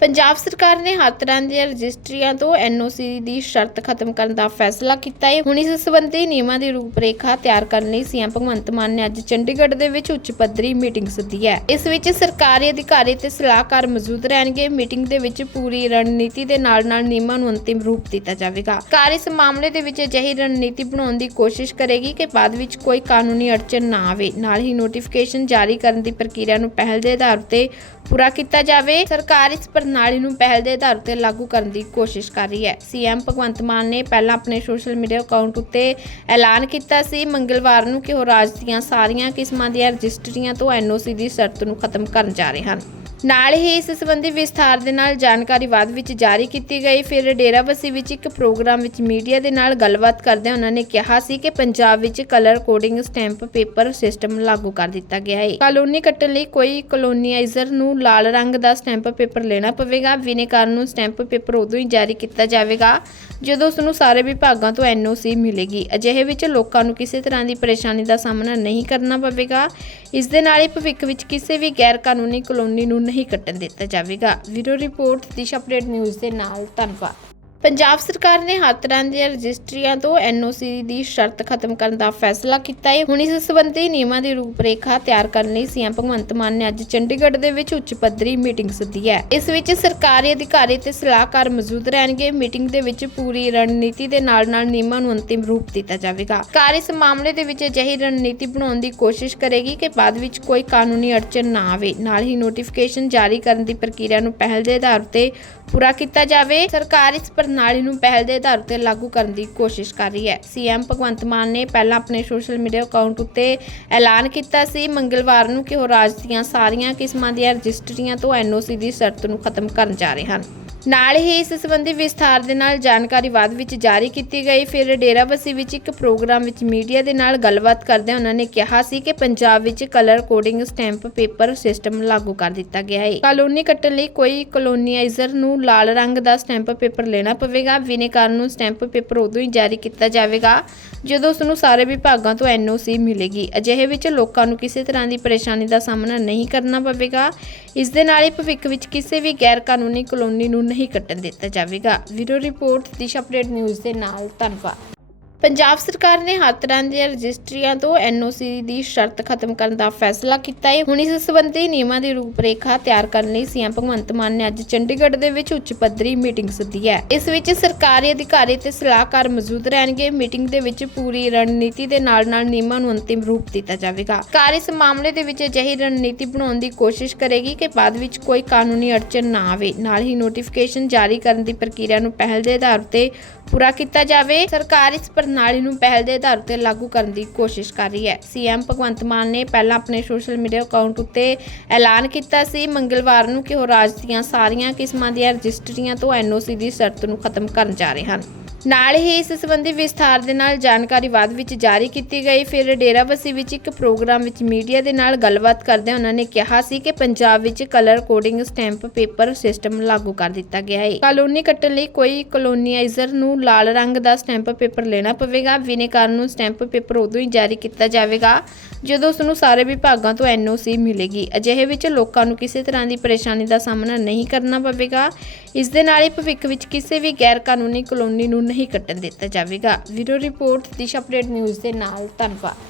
ਪੰਜਾਬ ਸਰਕਾਰ ਨੇ ਹਰ ਤਰ੍ਹਾਂ ਦੀਆਂ ਰਜਿਸਟਰੀਆਂ ਤੋਂ ਐਨਓਸੀ ਦੀ ਸ਼ਰਤ ਖਤਮ ਕਰਨ ਦਾ ਫੈਸਲਾ ਕੀਤਾ ਹੈ। ਹੁਣ ਇਸ ਸੰਬੰਧੀ ਨਿਯਮਾਂ ਦੀ ਰੂਪਰੇਖਾ ਤਿਆਰ ਕਰਨ ਲਈ ਸੀਐਮ ਭਗਵੰਤ ਮਾਨ ਨੇ ਅੱਜ ਚੰਡੀਗੜ੍ਹ ਦੇ ਵਿੱਚ ਉੱਚ ਪੱਧਰੀ ਮੀਟਿੰਗ ਸੱਦੀ ਹੈ। ਇਸ ਵਿੱਚ ਸਰਕਾਰੀ ਅਧਿਕਾਰੀ ਤੇ ਸਲਾਹਕਾਰ ਮੌਜੂਦ ਰਹਿਣਗੇ। ਮੀਟਿੰਗ ਦੇ ਵਿੱਚ ਪੂਰੀ ਰਣਨੀਤੀ ਦੇ ਨਾਲ-ਨਾਲ ਨਿਯਮਾਂ ਨੂੰ ਅੰਤਿਮ ਰੂਪ ਦਿੱਤਾ ਜਾਵੇਗਾ। ਕਾਰ ਇਸ ਮਾਮਲੇ ਦੇ ਵਿੱਚ ਅਜਿਹੀ ਰਣਨੀਤੀ ਬਣਾਉਣ ਦੀ ਕੋਸ਼ਿਸ਼ ਕਰੇਗੀ ਕਿ ਬਾਅਦ ਵਿੱਚ ਕੋਈ ਕਾਨੂੰਨੀ ਅੜਚਨ ਨਾ ਆਵੇ। ਨਾਲ ਹੀ ਨੋਟੀਫਿਕੇਸ਼ਨ ਜਾਰੀ ਕਰਨ ਦੀ ਪ੍ਰਕਿਰਿਆ ਨੂੰ ਪਹਿਲ ਦੇ ਆਧਾਰ ਤੇ ਪੂਰਾ ਕੀਤਾ ਜਾਵੇ। ਸਰਕਾਰ ਇਸ ਪ੍ਰਣਾਲੀ ਨੂੰ ਪਹਿਲ ਦੇ ਆਧਾਰ ਤੇ ਲਾਗੂ ਕਰਨ ਦੀ ਕੋਸ਼ਿਸ਼ ਕਰ ਰਹੀ ਹੈ। ਸੀਐਮ ਭਗਵੰਤ ਮਾਨ ਨੇ ਪਹਿਲਾਂ ਆਪਣੇ ਸੋਸ਼ਲ ਮੀਡੀਆ ਅਕਾਊਂਟ ਉੱਤੇ ਐਲਾਨ ਕੀਤਾ ਸੀ। ਮੰਗਲਵਾਰ ਨੂੰ ਕਿ ਉਹ ਰਾਜ ਦੀਆਂ ਸਾਰੀਆਂ ਕਿਸਮਾਂ ਦੀਆਂ ਰਜਿਸਟਰੀਆਂ ਤੋਂ ਐਨਓਸੀ ਦੀ ਸ਼ਰਤ ਨੂੰ ਖਤਮ ਕਰਨ ਜਾ ਰਹੇ ਹਨ। ਨਾਲ ਹੀ ਇਸ ਸੰਬੰਧੀ ਵਿਸਥਾਰ ਦੇ ਨਾਲ ਜਾਣਕਾਰੀ ਬਾਅਦ ਵਿੱਚ ਜਾਰੀ ਕੀਤੀ ਗਈ। ਫਿਰ ਡੇਰਾਬੱਸੀ ਵਿੱਚ ਇੱਕ ਪ੍ਰੋਗਰਾਮ ਵਿੱਚ ਮੀਡੀਆ ਦੇ ਨਾਲ ਗੱਲਬਾਤ ਕਰਦਿਆਂ ਉਹਨਾਂ ਨੇ ਕਿਹਾ ਸੀ ਕਿ ਪੰਜਾਬ ਵਿੱਚ colour coding stamp paper system ਲਾਗੂ ਕਰ ਦਿੱਤਾ ਗਿਆ ਹੈ। ਕਾਲੋਨੀ ਕੱਟਣ ਲਈ ਕੋਈ ਕਲੋਨੀਆਈਜ਼ਰ ਨੂੰ ਲਾਲ ਰੰਗ ਦਾ ਸਟੈਂਪ ਪੇਪਰ ਲੈਣਾ ਪਵੇਗਾ। ਵਿਨੇਕਾਰ ਨੂੰ ਸਟੈਂਪ ਪੇਪਰ ਉਦੋਂ ਹੀ ਜਾਰੀ ਕੀਤਾ ਜਾਵੇਗਾ, ਜਦੋਂ ਉਸ ਨੂੰ ਸਾਰੇ ਵਿਭਾਗਾਂ ਤੋਂ ਐਨਓਸੀ ਮਿਲੇਗੀ। ਅਜਿਹੇ ਵਿੱਚ ਲੋਕਾਂ ਨੂੰ ਕਿਸੇ ਤਰ੍ਹਾਂ ਦੀ ਪਰੇਸ਼ਾਨੀ ਦਾ ਸਾਹਮਣਾ ਨਹੀਂ ਕਰਨਾ ਪਵੇਗਾ। ਇਸ ਦੇ ਨਾਲ ਹੀ ਭਵਿੱਖ ਵਿੱਚ ਕਿਸੇ ਵੀ ਗੈਰ ਕਾਨੂੰਨੀ ਕਲੋਨੀ ਨੂੰ ਨਹੀਂ ਕੱਟਣ ਦਿੱਤਾ ਜਾਵੇਗਾ। ਵੀਰੋ ਰਿਪੋਰਟ ਦਿਸ਼ਾ ਅਪਡੇਟ ਨਿਊਜ਼ ਦੇ ਨਾਲ। ਧੰਨਵਾਦ। ਪੰਜਾਬ ਸਰਕਾਰ ਨੇ ਹਰ ਤਰ੍ਹਾਂ ਦੀਆਂ ਰਜਿਸਟਰੀਆਂ ਤੋਂ ਐਨਓਸੀ ਦੀ ਸ਼ਰਤ ਖਤਮ ਕਰਨ ਦਾ ਫੈਸਲਾ ਕੀਤਾ ਹੈ। ਹੁਣ ਇਸ ਸੰਬੰਧੀ ਨਿਯਮਾਂ ਦੀ ਰੂਪਰੇਖਾ ਤਿਆਰ ਕਰਨ ਲਈ ਸੀਐਮ ਭਗਵੰਤ ਮਾਨ ਨੇ ਅੱਜ ਚੰਡੀਗੜ੍ਹ ਦੇ ਵਿੱਚ ਉੱਚ ਪੱਧਰੀ ਮੀਟਿੰਗ ਸੱਦੀ ਹੈ। ਇਸ ਵਿੱਚ ਸਰਕਾਰੀ ਅਧਿਕਾਰੀ ਤੇ ਸਲਾਹਕਾਰ ਮੌਜੂਦ ਰਹਿਣਗੇ। ਮੀਟਿੰਗ ਦੇ ਵਿੱਚ ਪੂਰੀ ਰਣਨੀਤੀ ਦੇ ਨਾਲ-ਨਾਲ ਨਿਯਮਾਂ ਨੂੰ ਅੰਤਿਮ ਰੂਪ ਦਿੱਤਾ ਜਾਵੇਗਾ। ਕਾਰ ਇਸ ਮਾਮਲੇ ਦੇ ਵਿੱਚ ਅਜਿਹੀ ਰਣਨੀਤੀ ਬਣਾਉਣ ਦੀ ਕੋਸ਼ਿਸ਼ ਕਰੇਗੀ ਕਿ ਬਾਅਦ ਵਿੱਚ ਕੋਈ ਕਾਨੂੰਨੀ ਅੜਚਨ ਨਾ ਆਵੇ। ਨਾਲ ਹੀ ਨੋਟੀਫਿਕੇਸ਼ਨ ਜਾਰੀ ਕਰਨ ਦੀ ਪ੍ਰਕਿਰਿਆ ਨੂੰ ਪਹਿਲ ਦੇ ਆਧਾਰ ਤੇ ਪੂਰਾ ਕੀਤਾ ਜਾਵੇ। ਸਰਕਾਰ ਇਸ ਪ੍ਰਣਾਲੀ ਨੂੰ ਪਹਿਲ ਦੇ ਆਧਾਰ ਉੱਤੇ ਲਾਗੂ ਕਰਨ ਦੀ ਕੋਸ਼ਿਸ਼ ਕਰ ਰਹੀ ਹੈ। ਸੀਐਮ ਭਗਵੰਤ ਮਾਨ ਨੇ ਪਹਿਲਾਂ ਆਪਣੇ ਸੋਸ਼ਲ ਮੀਡੀਆ ਅਕਾਊਂਟ ਉੱਤੇ ਐਲਾਨ ਕੀਤਾ ਸੀ। ਮੰਗਲਵਾਰ ਨੂੰ ਕਿ ਉਹ ਰਾਜ ਦੀਆਂ ਸਾਰੀਆਂ ਕਿਸਮਾਂ ਦੀਆਂ ਰਜਿਸਟਰੀਆਂ ਤੋਂ ਐਨਓਸੀ ਦੀ ਸ਼ਰਤ ਨੂੰ ਖਤਮ ਕਰਨ ਜਾ ਰਹੇ ਹਨ। ਨਾਲ ਹੀ ਇਸ ਸੰਬੰਧੀ ਵਿਸਥਾਰ ਦੇ ਨਾਲ ਜਾਣਕਾਰੀ ਬਾਅਦ ਵਿੱਚ ਜਾਰੀ ਕੀਤੀ ਗਈ। ਫਿਰ ਡੇਰਾਬੱਸੀ ਵਿੱਚ ਇੱਕ ਪ੍ਰੋਗਰਾਮ ਵਿੱਚ ਮੀਡੀਆ ਦੇ ਨਾਲ ਗੱਲਬਾਤ ਕਰਦਿਆਂ ਉਹਨਾਂ ਨੇ ਕਿਹਾ ਸੀ ਕਿ ਪੰਜਾਬ ਵਿੱਚ colour coding stamp paper system ਲਾਗੂ ਕਰ ਦਿੱਤਾ ਗਿਆ ਹੈ। ਕਾਲੋਨੀ ਕੱਟਣ ਲਈ ਕੋਈ ਕਲੋਨੀਆਈਜ਼ਰ ਨੂੰ ਲਾਲ ਰੰਗ ਦਾ ਸਟੈਂਪ ਪੇਪਰ ਲੈਣਾ ਪਵੇਗਾ। ਵਿਨੇਕਾਰ ਨੂੰ ਸਟੈਂਪ ਪੇਪਰ ਉਦੋਂ ਹੀ ਜਾਰੀ ਕੀਤਾ ਜਾਵੇਗਾ, ਜਦੋਂ ਉਸ ਨੂੰ ਸਾਰੇ ਵਿਭਾਗਾਂ ਤੋਂ ਐਨਓਸੀ ਮਿਲੇਗੀ। ਅਜਿਹੇ ਵਿੱਚ ਲੋਕਾਂ ਨੂੰ ਕਿਸੇ ਤਰ੍ਹਾਂ ਦੀ ਪਰੇਸ਼ਾਨੀ ਦਾ ਸਾਹਮਣਾ ਨਹੀਂ ਕਰਨਾ ਪਵੇਗਾ। ਇਸ ਦੇ ਨਾਲ ਹੀ ਭਵਿੱਖ ਵਿੱਚ ਕਿਸੇ ਵੀ ਗੈਰ ਕਾਨੂੰਨੀ ਕਲੋਨੀ ਨੂੰ ਨਹੀਂ ਕੱਟਣ ਦਿੱਤਾ ਜਾਵੇਗਾ। ਵੀਰੋ ਰਿਪੋਰਟ ਦਿਸ਼ਾ ਅਪਡੇਟ ਨਿਊਜ਼ ਦੇ ਨਾਲ। ਧੰਨਵਾਦ। ਪੰਜਾਬ ਸਰਕਾਰ ਨੇ ਹਰ ਤਰ੍ਹਾਂ ਦੀਆਂ ਰਜਿਸਟਰੀਆਂ ਤੋਂ ਐਨਓਸੀ ਦੀ ਸ਼ਰਤ ਖਤਮ ਕਰਨ ਦਾ ਫੈਸਲਾ ਕੀਤਾ ਹੈ। ਹੁਣ ਇਸ ਸੰਬੰਧੀ ਨਿਯਮਾਂ ਦੀ ਰੂਪਰੇਖਾ ਤਿਆਰ ਕਰਨ ਲਈ ਸੀਐਮ ਭਗਵੰਤ ਮਾਨ ਨੇ ਅੱਜ ਚੰਡੀਗੜ੍ਹ ਦੇ ਵਿੱਚ ਉੱਚ ਪੱਧਰੀ ਮੀਟਿੰਗ ਸੱਦੀ ਹੈ। ਇਸ ਵਿੱਚ ਸਰਕਾਰੀ ਅਧਿਕਾਰੀ ਤੇ ਸਲਾਹਕਾਰ ਮੌਜੂਦ ਰਹਿਣਗੇ। ਮੀਟਿੰਗ ਦੇ ਵਿੱਚ ਪੂਰੀ ਰਣਨੀਤੀ ਦੇ ਨਾਲ-ਨਾਲ ਨਿਯਮਾਂ ਨੂੰ ਅੰਤਿਮ ਰੂਪ ਦਿੱਤਾ ਜਾਵੇਗਾ। ਕਾਰ ਇਸ ਮਾਮਲੇ ਦੇ ਵਿੱਚ ਅਜਿਹੀ ਰਣਨੀਤੀ ਬਣਾਉਣ ਦੀ ਕੋਸ਼ਿਸ਼ ਕਰੇਗੀ ਕਿ ਬਾਅਦ ਵਿੱਚ ਕੋਈ ਕਾਨੂੰਨੀ ਅੜਚਨ ਨਾ ਆਵੇ। ਨਾਲ ਹੀ ਨੋਟੀਫਿਕੇਸ਼ਨ ਜਾਰੀ ਕਰਨ ਦੀ ਪ੍ਰਕਿਰਿਆ ਨੂੰ ਪਹਿਲ ਦੇ ਆਧਾਰ ਤੇ ਪੂਰਾ ਕੀਤਾ ਜਾਵੇ। ਸਰਕਾਰ ਇਸ ਪ੍ਰਣਾਲੀ ਨੂੰ ਪਹਿਲ ਦੇ ਆਧਾਰ ਤੇ ਲਾਗੂ ਕਰਨ ਦੀ ਕੋਸ਼ਿਸ਼ ਕਰ ਰਹੀ ਹੈ। ਸੀਐਮ ਭਗਵੰਤ ਮਾਨ ਨੇ ਪਹਿਲਾਂ ਆਪਣੇ ਸੋਸ਼ਲ ਮੀਡੀਆ ਅਕਾਊਂਟ ਉੱਤੇ ਐਲਾਨ ਕੀਤਾ ਸੀ। ਮੰਗਲਵਾਰ ਨੂੰ ਕਿ ਉਹ ਰਾਜ ਦੀਆਂ ਸਾਰੀਆਂ ਕਿਸਮਾਂ ਦੀਆਂ ਰਜਿਸਟਰੀਆਂ ਤੋਂ ਐਨਓਸੀ ਦੀ ਸ਼ਰਤ ਨੂੰ ਖਤਮ ਕਰਨ ਜਾ ਰਹੇ ਹਨ। ਨਾਲ ਹੀ ਇਸ ਸੰਬੰਧੀ ਵਿਸਥਾਰ ਦੇ ਨਾਲ ਜਾਣਕਾਰੀ ਬਾਅਦ ਵਿੱਚ ਜਾਰੀ ਕੀਤੀ ਗਈ। ਫਿਰ ਡੇਰਾਬੱਸੀ ਵਿੱਚ ਇੱਕ ਪ੍ਰੋਗਰਾਮ ਵਿੱਚ ਮੀਡੀਆ ਦੇ ਨਾਲ ਗੱਲਬਾਤ ਕਰਦਿਆਂ ਉਹਨਾਂ ਨੇ ਕਿਹਾ ਸੀ ਕਿ ਪੰਜਾਬ ਵਿੱਚ colour coding stamp paper system ਲਾਗੂ ਕਰ ਦਿੱਤਾ ਗਿਆ ਹੈ। ਕਾਲੋਨੀ ਕੱਟਣ ਲਈ ਕੋਈ ਕਲੋਨੀਆਈਜ਼ਰ ਨੂੰ ਲਾਲ ਰੰਗ ਦਾ ਸਟੈਂਪ ਪੇਪਰ ਲੈਣਾ ਪਵੇਗਾ ਵਿਨੇਕਾਰ ਨੂੰ ਸਟੈਂਪ ਪੇਪਰ ਉਦੋਂ ਹੀ ਜਾਰੀ ਕੀਤਾ ਜਾਵੇਗਾ, ਜਦੋਂ ਉਸ ਨੂੰ ਸਾਰੇ ਵਿਭਾਗਾਂ ਤੋਂ ਐਨਓਸੀ ਮਿਲੇਗੀ। ਅਜਿਹੇ ਵਿੱਚ ਲੋਕਾਂ ਨੂੰ ਕਿਸੇ ਤਰ੍ਹਾਂ ਦੀ ਪਰੇਸ਼ਾਨੀ ਦਾ ਸਾਹਮਣਾ ਨਹੀਂ ਕਰਨਾ ਪਵੇਗਾ। ਇਸ ਦੇ ਨਾਲ ਹੀ ਭਵਿੱਖ ਵਿੱਚ ਕਿਸੇ ਵੀ ਗੈਰ ਕਾਨੂੰਨੀ ਕਲੋਨੀ ਨੂੰ ਨਹੀਂ ਕੱਟਣ ਦਿੱਤਾ ਜਾਵੇਗਾ। ਵੀਰੋ ਰਿਪੋਰਟ ਦਿਸ਼ਾ ਅਪਡੇਟ ਨਿਊਜ਼ ਦੇ ਨਾਲ। ਧੰਨਵਾਦ।